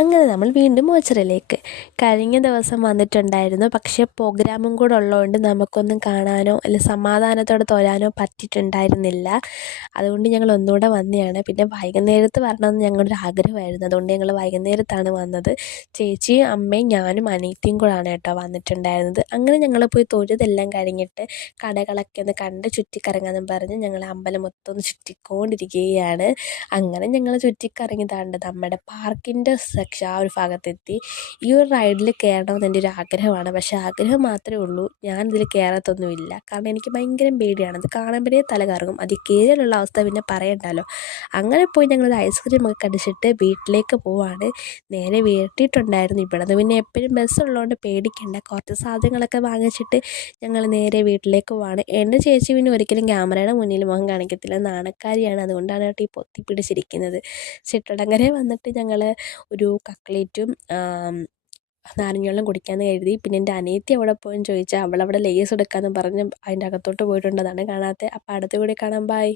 അങ്ങനെ നമ്മൾ വീണ്ടും മോച്ചറിലേക്ക് കഴിഞ്ഞ ദിവസം വന്നിട്ടുണ്ടായിരുന്നു. പക്ഷേ പ്രോഗ്രാമും കൂടെ ഉള്ളതുകൊണ്ട് നമുക്കൊന്നും കാണാനോ അല്ലെങ്കിൽ സമാധാനത്തോടെ തൊഴാനോ പറ്റിയിട്ടുണ്ടായിരുന്നില്ല. അതുകൊണ്ട് ഞങ്ങൾ ഒന്നുകൂടെ വന്നതാണ്. പിന്നെ വൈകുന്നേരത്ത് വരണമെന്ന് ഞങ്ങളുടെ ആഗ്രഹമായിരുന്നു. അതുകൊണ്ട് ഞങ്ങൾ വൈകുന്നേരത്താണ് വന്നത്. ചേച്ചിയും അമ്മയും ഞാനും അനിയത്തിയും കൂടാണ് കേട്ടോ വന്നിട്ടുണ്ടായിരുന്നത്. അങ്ങനെ ഞങ്ങൾ പോയി തൊഴുതെല്ലാം കഴിഞ്ഞിട്ട് കടകളൊക്കെ ഒന്ന് കണ്ട് ചുറ്റിക്കറങ്ങാമെന്നും പറഞ്ഞ് ഞങ്ങൾ അമ്പലം മൊത്തം ഒന്ന് ചുറ്റിക്കൊണ്ടിരിക്കുകയാണ്. അങ്ങനെ ഞങ്ങൾ ചുറ്റിക്കറങ്ങിയതാണ്ട് നമ്മുടെ പാർക്കിൻ്റെ ആ ഒരു ഭാഗത്തെത്തി. ഈ ഒരു റൈഡിൽ കയറണമെന്ന് എൻ്റെ ഒരു ആഗ്രഹമാണ്. പക്ഷേ ആഗ്രഹം മാത്രമേ ഉള്ളൂ, ഞാനിതിൽ കയറത്തൊന്നുമില്ല. കാരണം എനിക്ക് ഭയങ്കര പേടിയാണ്. അത് കാണുമ്പോഴേ തല കറങ്ങും. അതിൽ കയറിയാലുള്ള അവസ്ഥ പിന്നെ പറയണ്ടല്ലോ. അങ്ങനെ പോയി ഞങ്ങളൊരു ഐസ്ക്രീമൊക്കെ കടിച്ചിട്ട് വീട്ടിലേക്ക് പോവാണ്. നേരെ വീട്ടിട്ടുണ്ടായിരുന്നു. ഇവിടെ നിന്ന് പിന്നെ എപ്പോഴും ബസ്സുള്ളതുകൊണ്ട് പേടിക്കണ്ട. കുറച്ച് സാധനങ്ങളൊക്കെ വാങ്ങിച്ചിട്ട് ഞങ്ങൾ നേരെ വീട്ടിലേക്ക് പോവാണ്. എൻ്റെ ചേച്ചി പിന്നെ ഒരിക്കലും ക്യാമറയുടെ മുന്നിൽ മുഖം കാണിക്കത്തില്ല, നാണക്കാരിയാണ്. അതുകൊണ്ടാണ് കേട്ടോ ഈ പൊത്തി പിടിച്ചിരിക്കുന്നത്. ചിട്ടടങ്ങരെ വന്നിട്ട് ഞങ്ങൾ ഒരു കട്ട്ലേറ്റും നാരങ്ങ വെള്ളം കുടിക്കാമെന്ന് കരുതി. പിന്നെ എൻ്റെ അനിയത്തി അവിടെ പോയെന്ന് ചോദിച്ചാൽ അവളവിടെ ലേസ് എടുക്കാമെന്ന് പറഞ്ഞ് അതിൻ്റെ അകത്തോട്ട് പോയിട്ടുണ്ട്. അതാണ് കാണാത്തത്. അപ്പോൾ അടുത്ത വീഡിയോ കാണാം. ബൈ.